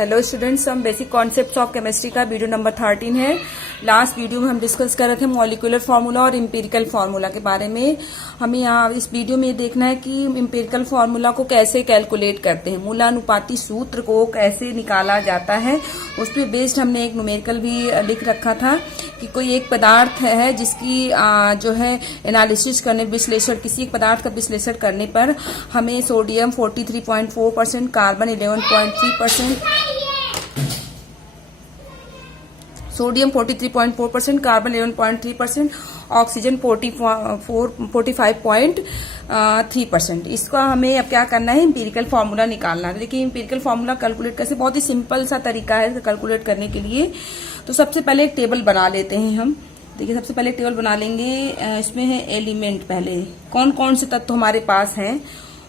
Hello students, हम basic concepts of chemistry का video number 13 है। लास्ट वीडियो में हम डिस्कस कर रहे थे मॉलिक्यूलर फार्मूला और एम्पिरिकल फार्मूला के बारे में। हमें यहाँ इस वीडियो में देखना है कि एम्पिरिकल फार्मूला को कैसे कैलकुलेट करते हैं, मूलानुपाती सूत्र को कैसे निकाला जाता है। उस पर बेस्ड हमने एक न्यूमेरिकल भी लिख रखा था कि कोई एक पदार्थ है जिसकी जो है एनालिसिस करने, विश्लेषण, किसी एक पदार्थ का विश्लेषण करने पर हमें sodium 43.4%, carbon 11.3%, sodium 43.4%, carbon 11.3%, oxygen 45.3%। इसका हमें अब क्या करना है, एम्पिरिकल फार्मूला निकालना है। देखिए एम्पिरिकल फार्मूला कैलकुलेट कैसे, बहुत ही सिंपल सा तरीका है कैलकुलेट करने के लिए। तो सबसे पहले एक टेबल बना लेते हैं हम। देखिए सबसे पहले एक टेबल बना लेंगे। इसमें है एलिमेंट, पहले कौन कौन से तत्व हमारे पास हैं,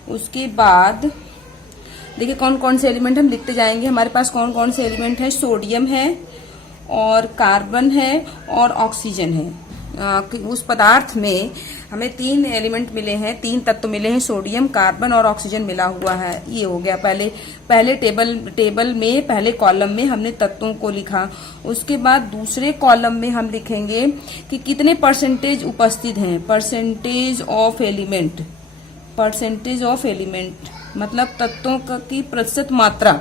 उसके बाद देखिए कौन कौन से एलिमेंट हम लिखते जाएंगे। हमारे पास कौन कौन से एलिमेंट है, सोडियम है और कार्बन है और ऑक्सीजन है। उस पदार्थ में हमें 3 एलिमेंट मिले हैं, 3 तत्व मिले हैं, सोडियम, कार्बन और ऑक्सीजन मिला हुआ है। ये हो गया पहले टेबल में पहले कॉलम में हमने तत्वों को लिखा। उसके बाद दूसरे कॉलम में हम लिखेंगे कि कितने परसेंटेज उपस्थित हैं, परसेंटेज ऑफ एलिमेंट, मतलब तत्वों की प्रतिशत मात्रा,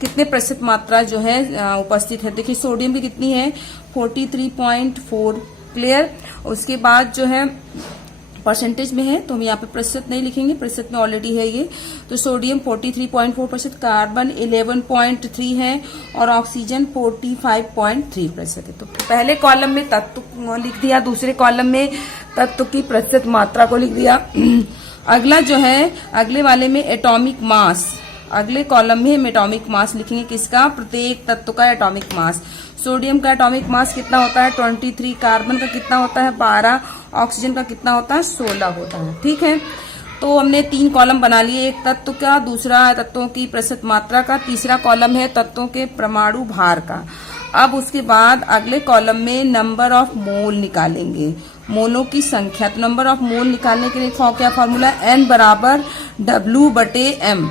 कितने प्रतिशत मात्रा जो है उपस्थित है। देखिए सोडियम की कितनी है, 43.4, क्लियर। उसके बाद जो है परसेंटेज में है तो हम यहाँ पे प्रतिशत नहीं लिखेंगे, प्रतिशत में ऑलरेडी है ये। तो सोडियम 43.4%, कार्बन 11.3 है और ऑक्सीजन 45.3% है। तो पहले कॉलम में तत्व लिख दिया, दूसरे कॉलम में तत्व की प्रतिशत मात्रा को लिख दिया। अगला जो है, अगले वाले में एटॉमिक मास, अगले कॉलम में हम एटॉमिक मास लिखेंगे। किसका, प्रत्येक तत्व का एटॉमिक मास। सोडियम का एटॉमिक मास कितना होता है, 23, कार्बन का कितना होता है, 12, ऑक्सीजन का कितना होता है, 16 होता है। ठीक है, तो हमने 3 कॉलम बना लिए, एक तत्व का, दूसरा तत्वों की प्रतिशत मात्रा का, तीसरा कॉलम है तत्वों के परमाणु भार का। अब उसके बाद अगले कॉलम में नंबर ऑफ मोल निकालेंगे, मोलों की संख्या। तो नंबर ऑफ मोल निकालने के लिए क्या फार्मूला, N बराबर W/M,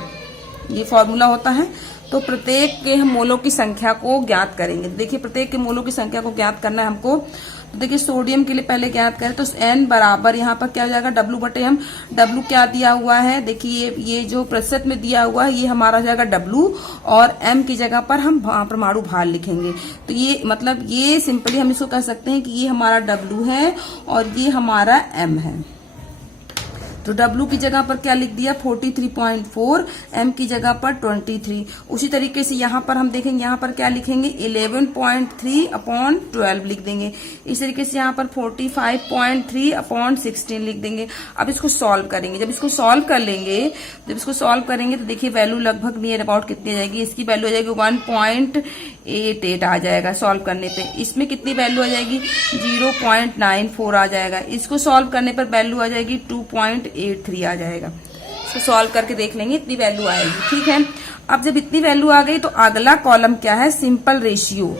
ये फॉर्मूला होता है। तो प्रत्येक के हम मोलों की संख्या को ज्ञात करेंगे। देखिए प्रत्येक के मोलों की संख्या को ज्ञात करना है हमको। तो देखिए सोडियम के लिए पहले ज्ञात करें तो N बराबर यहाँ पर क्या हो जाएगा, W/M। W क्या दिया हुआ है, देखिए ये जो प्रतिशत में दिया हुआ है ये हमारा हो जाएगा W, और M की जगह पर हम परमाणु भार लिखेंगे। तो ये मतलब ये सिंपली हम इसको कह सकते हैं कि ये हमारा W है और ये हमारा M है। तो W की जगह पर क्या लिख दिया, 43.4, M की जगह पर 23। उसी तरीके से यहाँ पर हम देखेंगे, यहाँ पर क्या लिखेंगे, 11.3/12 लिख देंगे। इस तरीके से यहाँ पर 45.3/16 लिख देंगे। अब इसको सॉल्व करेंगे। जब इसको सॉल्व करेंगे तो देखिए वैल्यू लगभग नियर अबाउट कितनी आ जाएगी, इसकी वैल्यू आ जाएगी 1.88 आ जाएगा सॉल्व करने पे। इसमें कितनी वैल्यू आ जाएगी, 0.94 आ जाएगा। इसको सॉल्व करने पर वैल्यू आ जाएगी 2.83 आ जाएगा। इसको सॉल्व करके देख लेंगे, इतनी वैल्यू आएगी। ठीक है, अब जब इतनी वैल्यू आ गई तो अगला कॉलम क्या है, सिंपल रेशियो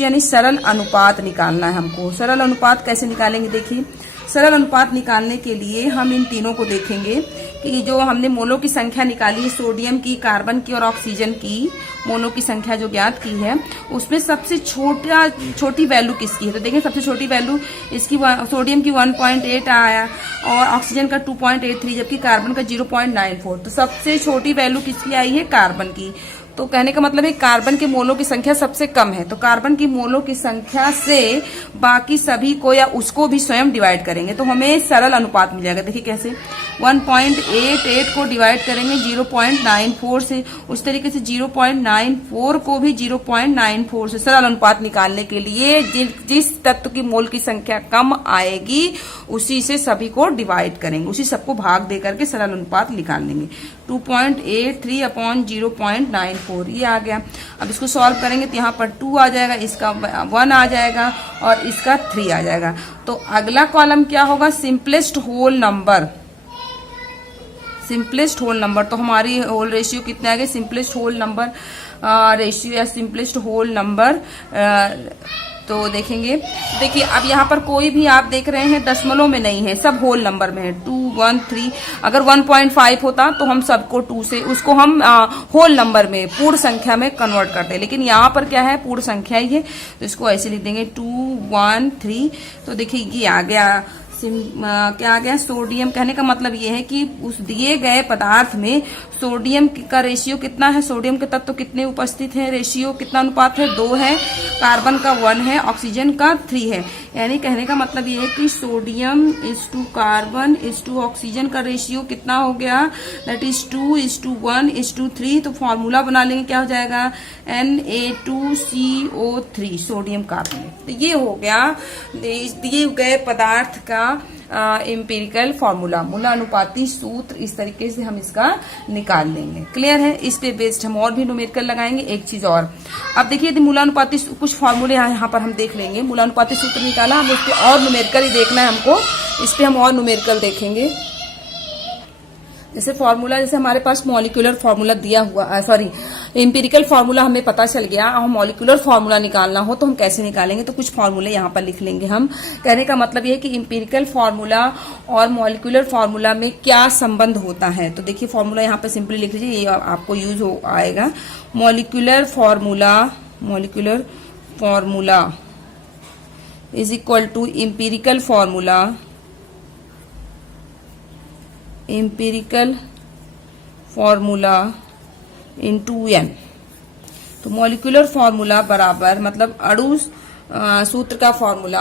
यानी सरल अनुपात निकालना है हमको। सरल अनुपात कैसे निकालेंगे, देखिए सरल अनुपात निकालने के लिए हम इन तीनों को देखेंगे कि जो हमने मोलों की संख्या निकाली है, सोडियम की, कार्बन की और ऑक्सीजन की मोलों की संख्या जो ज्ञात की है, उसमें सबसे छोटी वैल्यू किसकी है। तो देखिए सबसे छोटी वैल्यू इसकी सोडियम की 1.8 आया और ऑक्सीजन का 2.83, जबकि कार्बन का 0.94। तो सबसे छोटी वैल्यू किसकी आई है, कार्बन की। तो कहने का मतलब है कार्बन के मोलों की संख्या सबसे कम है, तो कार्बन की मोलों की संख्या से बाकी सभी को या उसको भी स्वयं डिवाइड करेंगे तो हमें सरल अनुपात मिल जाएगा। देखिए कैसे, 1.88 को डिवाइड करेंगे 0.94 से, उस तरीके से 0.94 को भी 0.94 से। सरल अनुपात निकालने के लिए जिस तत्व की मोल की संख्या कम आएगी उसी से सभी को डिवाइड करेंगे, उसी सबको भाग दे करके सरल अनुपात निकाल लेंगे। 2.83/0.94 ये आ गया। अब इसको सॉल्व करेंगे तो यहाँ पर 2 आ जाएगा, इसका 1 आ जाएगा और इसका 3 आ जाएगा। तो अगला कॉलम क्या होगा, सिंपलेस्ट होल नंबर। तो हमारी होल रेशियो कितने आ गए, सिंपलेस्ट होल नंबर रेशियो या सिंपलेस्ट होल नंबर तो देखेंगे, देखिए अब यहाँ पर कोई भी आप देख रहे हैं दशमलव में नहीं है, सब होल नंबर में है। 2, 1, 3, अगर 1.5 होता तो हम सबको 2 से उसको हम होल नंबर में पूर्ण संख्या में कन्वर्ट करते, लेकिन यहाँ पर क्या है, पूर्ण संख्या ही है, तो इसको ऐसे लिख देंगे 2, 1, 3। तो देखिए ये आ गया क्या आ गया, सोडियम। कहने का मतलब ये है कि उस दिए गए पदार्थ में सोडियम का रेशियो कितना है, सोडियम के तत्व कितने उपस्थित हैं, रेशियो कितना अनुपात है, 2 है, कार्बन का 1 है, ऑक्सीजन का 3 है। यानी कहने का मतलब ये है कि sodium is to carbon is to oxygen का रेशियो कितना हो गया, दैट इज 2:1:3। तो फॉर्मूला बना लेंगे, क्या हो जाएगा, Na2CO3, सोडियम कार्बोनेट। तो ये हो गया दिए गए पदार्थ का एम्पिरिकल फॉर्मूला, मूलानुपाती सूत्र। इस तरीके से हम इसका निकाल लेंगे। क्लियर है? इस पे बेस्ड हम और भी न्यूमेरिकल लगाएंगे। एक चीज और, अब देखिए यदि मूलानुपाती कुछ फॉर्मूले यहाँ पर हम देख लेंगे। मूलानुपाती सूत्र निकाला, हम उस पे और न्यूमेरिकल ही देखना है हमको, इस पे हम और न्यूमेरिकल देखेंगे। जैसे फॉर्मूला, जैसे हमारे पास मॉलिक्यूलर फॉर्मूला दिया हुआ, सॉरी एम्पिरिकल फॉर्मूला हमें पता चल गया, और मॉलिक्यूलर फॉर्मूला निकालना हो तो हम कैसे निकालेंगे, तो कुछ फॉर्मूले यहाँ पर लिख लेंगे हम। कहने का मतलब ये है कि एम्पिरिकल फॉर्मूला और मॉलिक्यूलर फॉर्मूला में क्या संबंध होता है। तो देखिए फॉर्मूला यहाँ पे सिंपली लिख लीजिए, ये आपको यूज हो आएगा। Molecular formula is equal to empirical formula into n। तो मॉलिक्यूलर फॉर्मूला बराबर, मतलब अणु सूत्र का फॉर्मूला,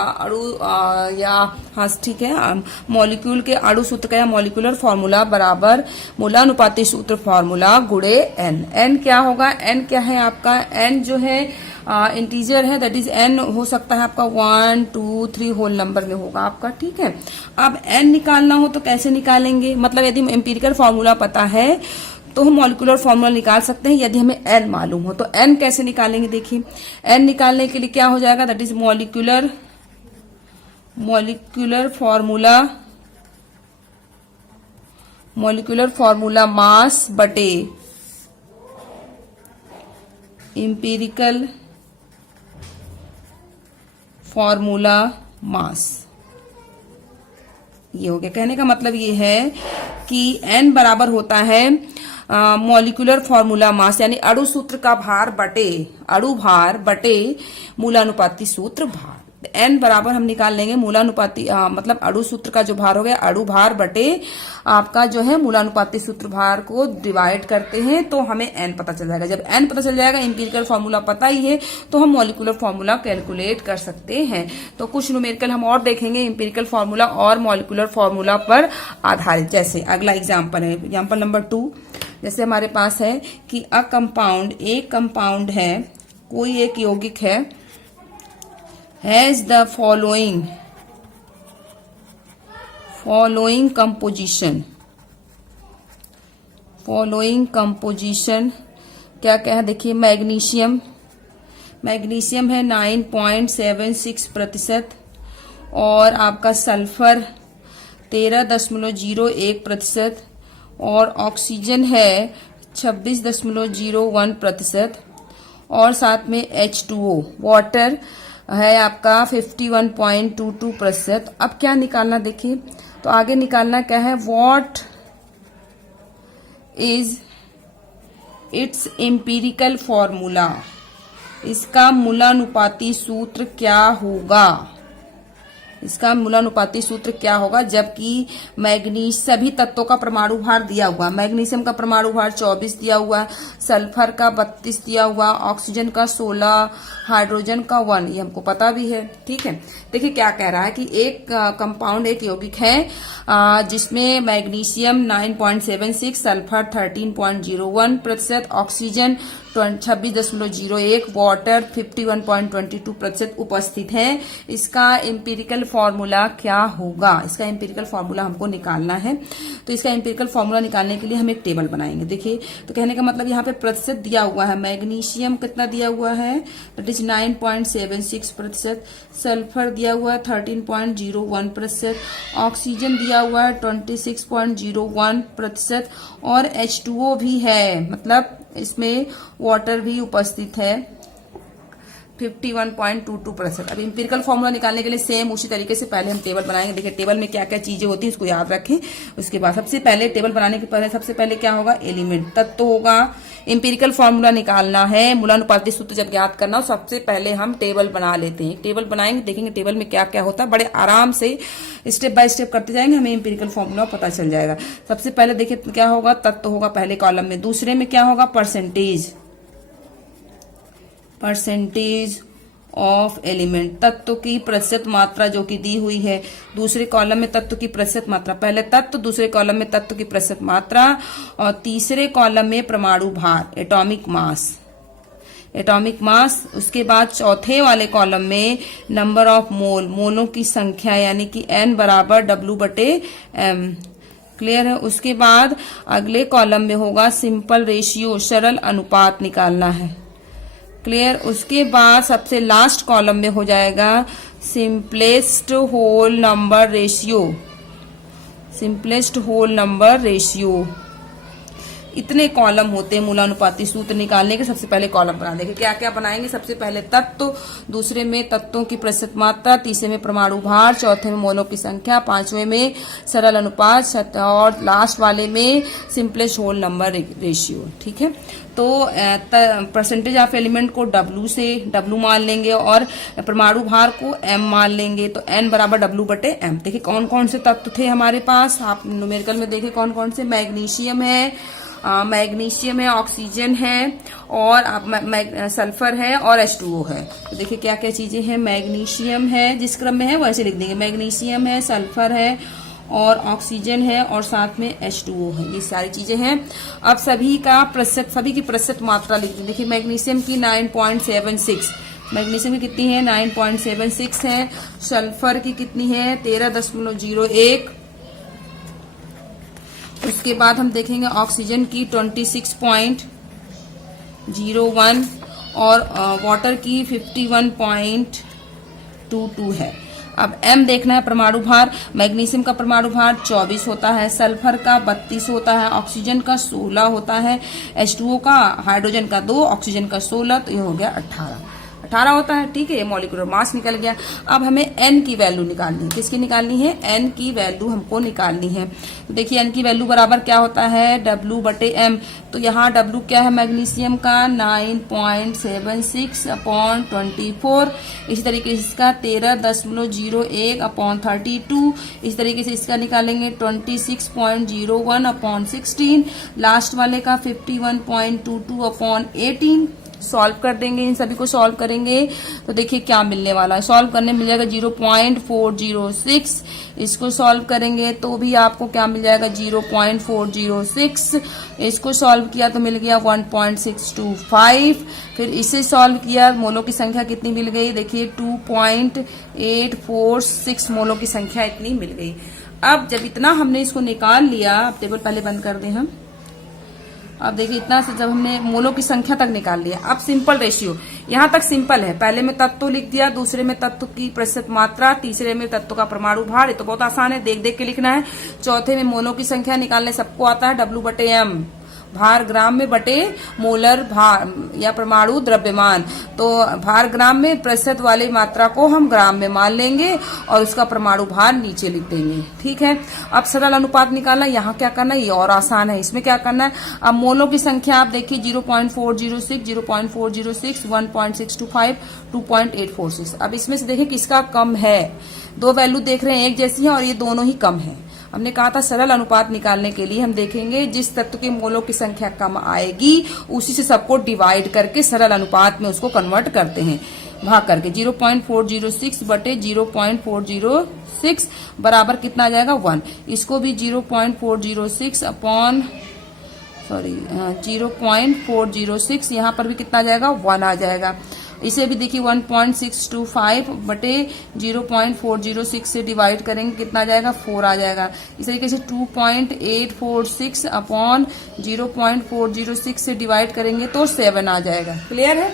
हाँ ठीक है, मॉलिक्यूल के अणु सूत्र का या मॉलिक्यूलर फॉर्मूला बराबर मूलानुपाती सूत्र फॉर्मूला गुणे n। n क्या होगा, n क्या है आपका, n जो है इंटीजर है, दैट इज n हो सकता है आपका 1, 2, 3 होल नंबर में होगा आपका। ठीक है, अब n निकालना हो तो कैसे निकालेंगे, मतलब यदि एम्पिरिकल फॉर्मूला पता है तो हम मॉलिक्यूलर फॉर्मूला निकाल सकते हैं, यदि हमें n मालूम हो तो n कैसे निकालेंगे। देखिए n निकालने के लिए क्या हो जाएगा, that is molecular formula mass बटे एम्पिरिकल फॉर्मूला मास। ये हो गया। कहने का मतलब ये है कि n बराबर होता है मॉलिक्यूलर फॉर्मूला मास, यानी अणु सूत्र का भार बटे मूलानुपाती सूत्र भार। n बराबर हम निकाल लेंगे मूलानुपाती, मतलब अणु सूत्र का जो भार हो गया, अणु भार बटे आपका जो है मूलानुपाती सूत्र भार को डिवाइड करते हैं तो हमें n पता चल जाएगा। जब n पता चल जाएगा, एम्पिरिकल फॉर्मूला पता ही है, तो हम मॉलिक्यूलर फॉर्मूला कैलकुलेट कर सकते हैं। तो कुछ न्यूमेरिकल हम और देखेंगे एम्पिरिकल फॉर्मूला और मॉलिक्यूलर फॉर्मूला पर आधारित। जैसे अगला एग्जाम्पल है, एग्जाम्पल नंबर 2। जैसे हमारे पास है कि एक कंपाउंड है, कोई एक यौगिक है, हैज द फॉलोइंग कंपोजिशन क्या क्या है। देखिए मैग्नीशियम है 9.76%, और आपका सल्फर 13.01%, और ऑक्सीजन है 26.01%, और साथ में H2O वाटर है आपका 51.22%। अब क्या निकालना, देखिए तो आगे निकालना क्या है, what is it's empirical formula, इसका मूलानुपाती सूत्र क्या होगा, जबकि सभी तत्वों का परमाणु भार दिया हुआ, मैग्नीशियम का परमाणु भार 24 दिया हुआ, सल्फर का 32 दिया हुआ, ऑक्सीजन का 16, हाइड्रोजन का 1, ये हमको पता भी है। ठीक है, देखिए क्या कह रहा है कि एक कंपाउंड, एक यौगिक है जिसमें मैग्नीशियम 9.76, सल्फर 13.01%, ऑक्सीजन 26.01, वाटर 51.22% उपस्थित है। इसका एम्पिरिकल फॉर्मूला क्या होगा, इसका एम्पिरिकल फॉर्मूला हमको निकालना है। तो इसका एम्पिरिकल फॉर्मूला निकालने के लिए हम एक टेबल बनाएंगे। देखिए तो कहने का मतलब यहाँ पे प्रतिशत दिया हुआ है, मैग्नीशियम कितना दिया हुआ है, दैट इज 9.76%, सल्फर दिया हुआ है 13.01%, ऑक्सीजन दिया हुआ है 26.01%, और H2O भी है, मतलब इसमें वाटर भी उपस्थित है 51.22%। अब इंपिरिकल फॉर्मूला निकालने के लिए सेम उसी तरीके से पहले हम टेबल बनाएंगे। देखिए टेबल में क्या क्या चीजें होती है उसको याद रखें। उसके बाद सबसे पहले टेबल बनाने के पहले सबसे पहले क्या होगा, एलिमेंट तत्व होगा। इंपिरिकल फॉर्मूला निकालना है, मूलानुपाती सूत्र जब ज्ञात करना हो सबसे पहले हम टेबल बना लेते हैं। टेबल बनाएंगे, देखेंगे टेबल में क्या क्या होता है, बड़े आराम से स्टेप बाय स्टेप करते जाएंगे, हमें इंपिरिकल फॉर्मूला पता चल जाएगा। सबसे पहले देखिए क्या होगा, तत्व होगा पहले कॉलम में। दूसरे में क्या होगा, परसेंटेज ऑफ एलिमेंट, तत्व की प्रतिशत मात्रा जो कि दी हुई है। दूसरे कॉलम में तत्व की प्रतिशत मात्रा, पहले तत्व, दूसरे कॉलम में तत्व की प्रतिशत मात्रा, और तीसरे कॉलम में परमाणु भार, एटॉमिक मास। उसके बाद चौथे वाले कॉलम में नंबर ऑफ मोल, मोलों की संख्या, यानी कि N बराबर W/M। क्लियर है। उसके बाद अगले कॉलम में होगा सिंपल रेशियो, सरल अनुपात निकालना है। क्लियर। उसके बाद सबसे लास्ट कॉलम में हो जाएगा सिंपलेस्ट होल नंबर रेशियो। इतने कॉलम होते हैं मूलानुपाती सूत्र निकालने के। सबसे पहले कॉलम बना देंगे, क्या क्या बनाएंगे। सबसे पहले तत्व, दूसरे में तत्वों की प्रतिशत मात्रा, तीसरे में परमाणु भार, चौथे में मोलों की संख्या, पांचवें में सरल अनुपात, और लास्ट वाले में सिंपलेस्ट होल नंबर रेशियो। ठीक है। तो परसेंटेज ऑफ एलिमेंट को W मान लेंगे और परमाणु भार को M मान लेंगे। तो N बराबर W/M। देखिए कौन कौन से तत्व थे हमारे पास, आप न्यूमेरिकल में देखें कौन कौन से। मैग्नीशियम है, ऑक्सीजन है, और सल्फर है, और H2O है। तो देखिए क्या क्या चीजें हैं। मैग्नीशियम है, जिस क्रम में है वैसे लिख देंगे। मैग्नीशियम है, सल्फर है, और ऑक्सीजन है, और साथ में H2O है। ये सारी चीजें हैं। अब सभी की प्रतिशत मात्रा लिख दें। देखिए मैग्नीशियम की 9.76, मैग्नीशियम की कितनी है, 9.76 है। सल्फर की कितनी है, 13.01। उसके बाद हम देखेंगे ऑक्सीजन की 26.01, और वाटर की 51.22 है। अब M देखना है, परमाणु भार। मैग्नीशियम का परमाणु भार 24 होता है, सल्फर का 32 होता है, ऑक्सीजन का 16 होता है, H2O का, हाइड्रोजन का 2, ऑक्सीजन का 16, तो ये हो गया 18 होता है। ठीक है, ये मॉलिक्यूलर मास निकल गया। अब हमें N की वैल्यू निकालनी है। किसकी निकालनी है, N की वैल्यू हमको निकालनी है। तो देखिए N की वैल्यू बराबर क्या होता है, W/M। तो यहाँ W क्या है, मैग्नीशियम का 9.76/24। इसी तरीके से इसका 13.01/32। इस तरीके से इसका निकालेंगे 26.01/16। लास्ट वाले का 51.22/18। सॉल्व कर देंगे, इन सभी को सॉल्व करेंगे तो देखिए क्या मिलने वाला है। सॉल्व करने मिल जाएगा 0.406। इसको सॉल्व करेंगे तो भी आपको क्या मिल जाएगा, 0.406। इसको सॉल्व किया तो मिल गया 1.625। फिर इसे सॉल्व किया, मोलों की संख्या कितनी मिल गई, देखिए 2.846 मोलों की संख्या इतनी मिल गई। अब जब इतना हमने इसको निकाल लिया, अब टेबल पहले बंद कर दें हम। अब देखिए इतना से जब हमने मोलों की संख्या तक निकाल लिया, अब सिंपल रेशियो, यहाँ तक सिंपल है। पहले में तत्व लिख दिया, दूसरे में तत्व की प्रतिशत मात्रा, तीसरे में तत्व का परमाणु भार, ये तो बहुत आसान है, देख देख के लिखना है। चौथे में मोलों की संख्या निकालने सबको आता है, W/M, भार ग्राम में बटे मोलर भार या परमाणु द्रव्यमान। तो भार ग्राम में, प्रतिशत वाली मात्रा को हम ग्राम में मान लेंगे और उसका परमाणु भार नीचे लिख देंगे। ठीक है। अब सरल अनुपात निकालना, यहाँ क्या करना है, ये और आसान है। इसमें क्या करना है, अब मोलों की संख्या आप देखिए 0.406, 0.406, 1.625, 2.846। अब इसमें से देखिए किसका कम है। दो वैल्यू देख रहे हैं एक जैसी है और ये दोनों ही कम है। हमने कहा था सरल अनुपात निकालने के लिए हम देखेंगे जिस तत्व के मोलों की संख्या कम आएगी उसी से सबको डिवाइड करके सरल अनुपात में उसको कन्वर्ट करते हैं, भाग करके। 0.406 बटे 0.406 बराबर कितना आ जाएगा, 1। इसको भी 0.406 यहाँ पर भी कितना आ जाएगा, 1 आ जाएगा। इसे भी देखिए 1.625 बटे 0.406 से डिवाइड करेंगे कितना आ जाएगा, 4 आ जाएगा। इस तरीके से 2.846 अपॉन 0.406 से डिवाइड करेंगे तो 7 आ जाएगा। क्लियर है।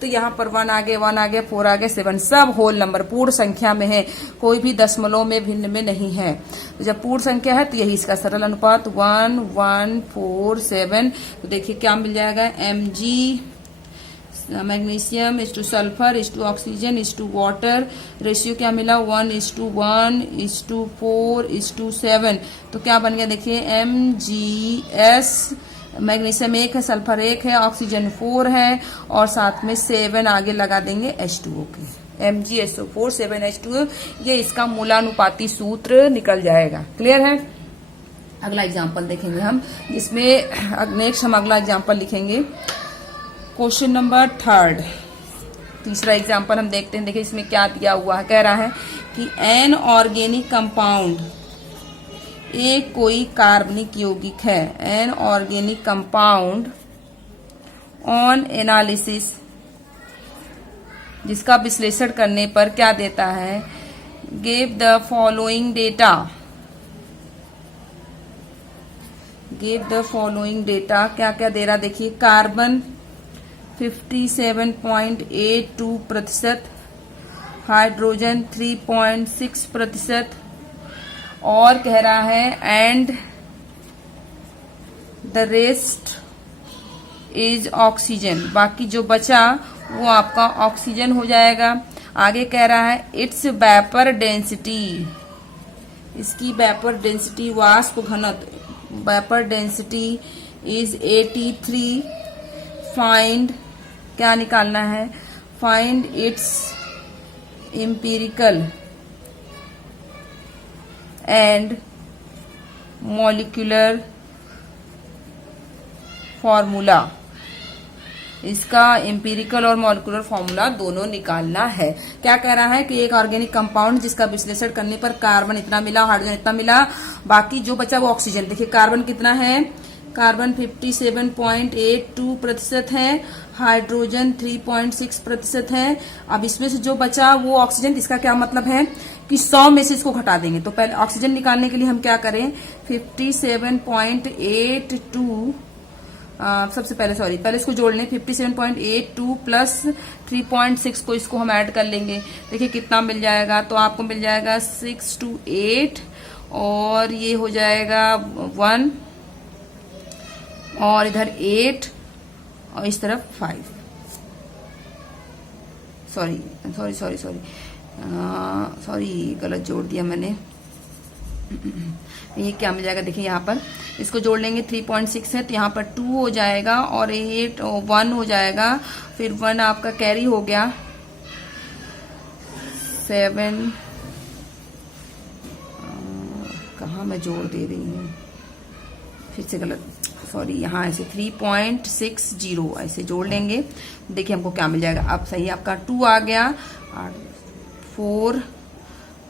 तो यहाँ पर 1 आ गया, 1 आ गया, 4 आ गया, 7, सब होल नंबर पूर्ण संख्या में है, कोई भी दशमलव में भिन्न में नहीं है। तो जब पूर्ण संख्या है तो यही इसका सरल अनुपात 1, 1, 4, 7। तो देखिए क्या मिल जाएगा, mg magnesium is to sulphur is to oxygen is to water. Ratio क्या मिला 1:1:4:7। तो क्या बन गया देखिए MgS, मैग्नीशियम 1 है, सल्फर 1 है, ऑक्सीजन 4 है और साथ में 7 आगे लगा देंगे H2O के। MgSO4 7H2O, ये इसका मूलानुपाती सूत्र निकल जाएगा। क्लियर है। अगला एग्जाम्पल देखेंगे हम, इसमें नेक्स्ट हम अगला एग्जाम्पल लिखेंगे क्वेश्चन नंबर 3। तीसरा एग्जाम्पल हम देखते हैं। देखिए इसमें क्या दिया हुआ है, कह रहा है कि एन ऑर्गेनिक कंपाउंड, एक कोई कार्बनिक यौगिक है, an organic compound on analysis, जिसका विश्लेषण करने पर क्या देता है, give the following data, give the following data. क्या क्या दे रहा देखिए, कार्बन 57.82%, हाइड्रोजन 3.6% और कह रहा है and the rest is oxygen, बाकी जो बचा वो आपका ऑक्सीजन हो जाएगा। आगे कह रहा है इट्स वेपर डेंसिटी, इसकी वेपर डेंसिटी, वाष्प घनत्व, वेपर डेंसिटी इज 83। फाइंड, क्या निकालना है, find its empirical and molecular formula, इसका एम्पिरिकल और मॉलिक्यूलर फॉर्मूला दोनों निकालना है। क्या कह रहा है कि एक ऑर्गेनिक कंपाउंड जिसका विश्लेषण करने पर कार्बन इतना मिला, हाइड्रोजन इतना मिला, बाकी जो बचा वो ऑक्सीजन। देखिए कार्बन कितना है, कार्बन 57.82% है, हाइड्रोजन 3.6% है। अब इसमें से जो बचा वो ऑक्सीजन, इसका क्या मतलब है कि 100 में से इसको घटा देंगे। तो पहले ऑक्सीजन निकालने के लिए हम क्या करें, 57.82 सबसे पहले इसको जोड़ लें, 57.82 प्लस 3.6 को इसको हम ऐड कर लेंगे। देखिए कितना मिल जाएगा, तो आपको मिल जाएगा 6 to 8 और ये हो जाएगा 1 और इधर 8 और इस तरफ 5। सॉरी गलत जोड़ दिया मैंने। ये क्या मिल जाएगा देखिए, यहाँ पर इसको जोड़ लेंगे, 3.6 है तो यहाँ पर 2 हो जाएगा और 8 और 1 हो जाएगा, फिर 1 आपका कैरी हो गया, 7 कहाँ मैं जोड़ दे रही हूँ, फिर से गलत, सॉरी यहाँ ऐसे 3.60 ऐसे जोड़ लेंगे। देखिए हमको क्या मिल जाएगा, अब सही आपका 2 आ गया, 4,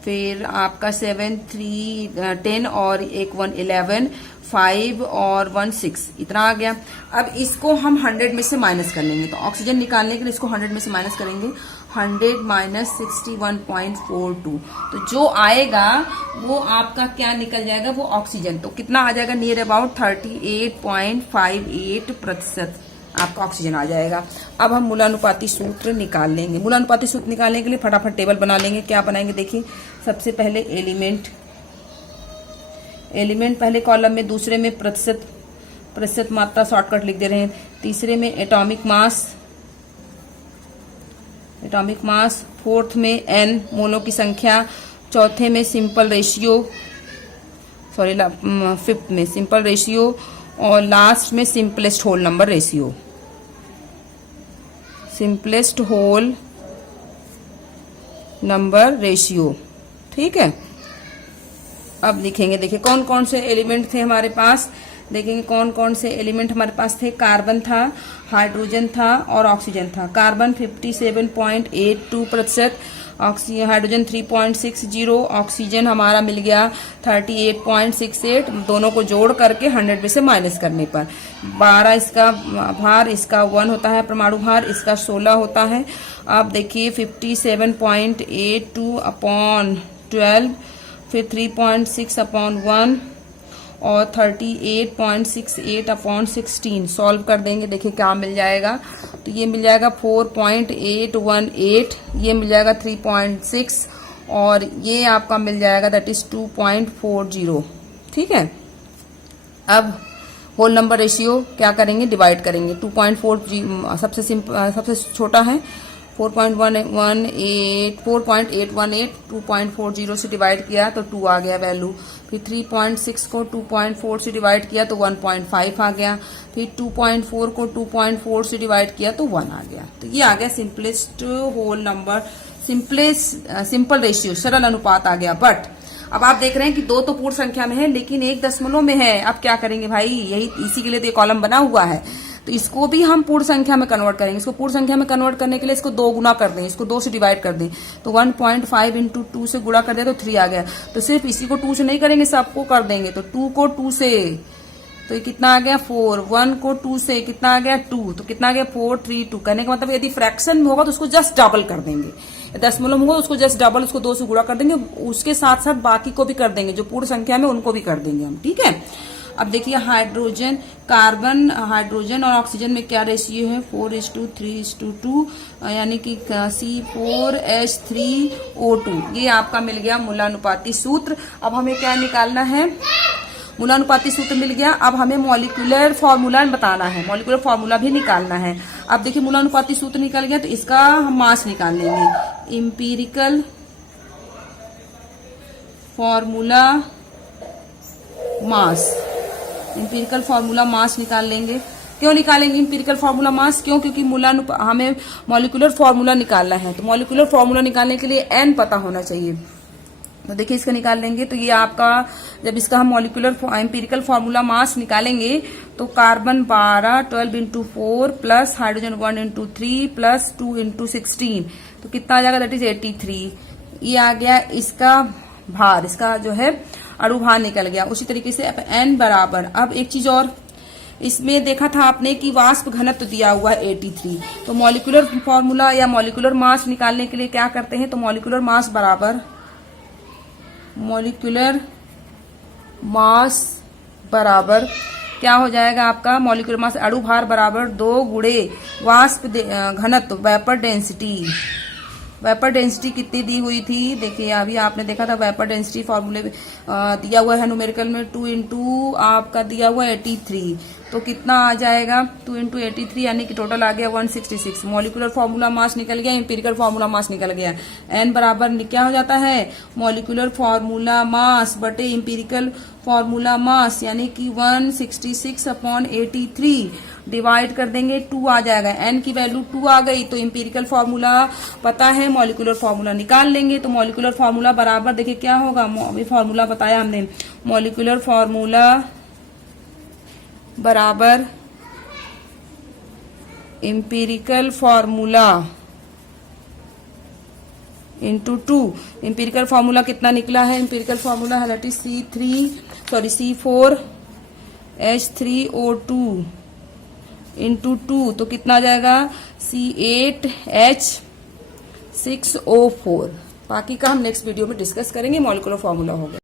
फिर आपका 7 3 10 और एक 1 11, 5 और 1 6, इतना आ गया। अब इसको हम 100 में से माइनस कर लेंगे, तो ऑक्सीजन निकालने के लिए इसको 100 में से माइनस करेंगे, 100 माइनस 61.42, तो जो आएगा वो आपका क्या निकल जाएगा, वो ऑक्सीजन। तो कितना आ जाएगा, नियर अबाउट 38.58% आपका ऑक्सीजन आ जाएगा। अब हम मूलानुपाती सूत्र निकाल लेंगे। मूलानुपाती सूत्र निकालने के लिए फटाफट टेबल बना लेंगे। क्या बनाएंगे देखिए, सबसे पहले एलिमेंट पहले कॉलम में, दूसरे में प्रतिशत मात्रा शॉर्टकट लिख दे रहे हैं, तीसरे में एटॉमिक मास, फोर्थ में एन मोलों की संख्या, चौथे में सिंपल रेशियो, फिफ्थ में सिंपल रेशियो और लास्ट में simplest whole number ratio, simplest whole number ratio. ठीक है, अब लिखेंगे, देखिए कौन कौन से एलिमेंट थे हमारे पास, देखेंगे कौन कौन से एलिमेंट हमारे पास थे। कार्बन था, हाइड्रोजन था और ऑक्सीजन था। कार्बन 57.82%, हाइड्रोजन 3.60, ऑक्सीजन हमारा मिल गया 38.68। दोनों को जोड़ करके 100 में से माइनस करने पर 12 इसका भार, इसका 1 होता है परमाणु भार, इसका 16 होता है। अब देखिए 57.82 अपॉन 12, फिर 3.6 अपॉन 1 और 38.68 अपॉन 16 सॉल्व कर देंगे। देखिए क्या मिल जाएगा, तो ये मिल जाएगा 4.818, ये मिल जाएगा 3.6 और ये आपका मिल जाएगा दैट इज 2.40। ठीक है, अब होल नंबर रेशियो क्या करेंगे, डिवाइड करेंगे। 2.4 सबसे छोटा है, 4.818 2.40 से डिवाइड किया तो 2 आ गया वैल्यू। फिर 3.6 को 2.4 से डिवाइड किया तो 1.5 आ गया। फिर 2.4 को 2.4 से डिवाइड किया तो 1 आ गया। तो ये आ गया simplest whole number, simple ratio, सरल अनुपात आ गया। बट अब आप देख रहे हैं कि 2 तो पूर्ण संख्या में है लेकिन 1 दशमलव में है। अब क्या करेंगे भाई, यही इसी के लिए तो ये कॉलम बना हुआ है। तो इसको भी हम पूर्ण संख्या में कन्वर्ट करेंगे। इसको पूर्ण संख्या में कन्वर्ट करने के लिए इसको 2 गुना कर दें, इसको 2 से डिवाइड कर दें तो 1.5 इंटू 2 से गुणा कर दे तो 3 आ गया। तो सिर्फ इसी को 2 से नहीं करेंगे, सबको कर देंगे। तो 2 को 2 से तो ये कितना आ गया 4, 1 को 2 से कितना आ गया 2, तो कितना आ गया 4, 3, 2। कहने का मतलब यदि फ्रैक्शन में होगा तो उसको जस्ट डबल कर देंगे, दशमलव में होगा उसको जस्ट डबल, उसको 2 से गुणा कर देंगे। उसके साथ साथ बाकी को भी कर देंगे, जो पूर्ण संख्या में उनको भी कर देंगे हम, ठीक है। अब देखिए कार्बन, हाइड्रोजन और ऑक्सीजन में क्या रेशियो है, 4:3:2, यानी कि C4H3O2। ये आपका मिल गया मूलानुपाती सूत्र। अब हमें क्या निकालना है, मूलानुपाती सूत्र मिल गया। अब हमें मॉलिक्यूलर फॉर्मूला बताना है, मॉलिक्यूलर फॉर्मूला भी निकालना है। अब देखिए मूलानुपाती सूत्र निकल गया तो इसका हम मास निकाल लेंगे। Empirical formula mass, empirical formula mass निकाल लेंगे। क्यों निकालेंगे इंपीरिकल फॉर्मूला मास, क्यों, क्योंकि हमें मॉलिक्यूलर फॉर्मूला निकालना है। तो मॉलिक्यूलर फॉर्मूला निकालने के लिए n पता होना चाहिए। तो देखिए इसका निकाल लेंगे तो ये आपका, जब इसका हम मॉलिक्यूलर एम्पिरिकल फॉर्मूला मास निकालेंगे तो carbon 12 12 into 4 plus hydrogen 1 into 3 plus 2 into 16 तो कितना आ जाएगा, दैट इज 83। ये आ गया इसका भार, इसका जो है अणु भार निकल गया। उसी तरीके से n बराबर, अब एक चीज और, इसमें देखा था आपने कि वाष्प घनत्व दिया हुआ है 83। तो मॉलिक्यूलर फॉर्मूला या मॉलिक्यूलर मास निकालने के लिए क्या करते हैं, तो मॉलिक्यूलर मास बराबर, मॉलिक्यूलर मास बराबर क्या हो जाएगा आपका, मॉलिक्यूलर मास अणु भार बराबर 2 गुणे वाष्प घनत्व, वेपर डेंसिटी। वेपर डेंसिटी कितनी दी हुई थी, देखिए अभी आपने देखा था वेपर डेंसिटी फॉर्मूले दिया हुआ है न्यूमेरिकल में 2 इंटू आपका दिया हुआ 83। तो कितना आ जाएगा 2 इंटू 83, यानी कि टोटल आ गया 166। मॉलिक्यूलर फॉर्मूला मास निकल गया, इंपीरिकल फॉर्मूला मास निकल गया। n बराबर क्या हो जाता है, मॉलिक्यूलर फॉर्मूला मास बटे इंपीरिकल फॉर्मूला मास, यानी कि 166/83 डिवाइड कर देंगे 2 आ जाएगा। n की वैल्यू 2 आ गई तो इंपीरिकल फॉर्मूला पता है, मॉलिक्यूलर फॉर्मूला निकाल लेंगे। तो मॉलिक्यूलर फॉर्मूला बराबर देखिए क्या होगा, अभी फॉर्मूला बताया हमने, मॉलिक्यूलर फॉर्मूला बराबर empirical formula into 2। Empirical formula कितना निकला है, इंपीरिकल फॉर्मूला है दैट इज C4H3O2 इंटू 2 तो कितना आ जाएगा C8H6O4। बाकी का हम नेक्स्ट वीडियो में डिस्कस करेंगे, मॉलिक्यूलर फॉर्मूला होगा।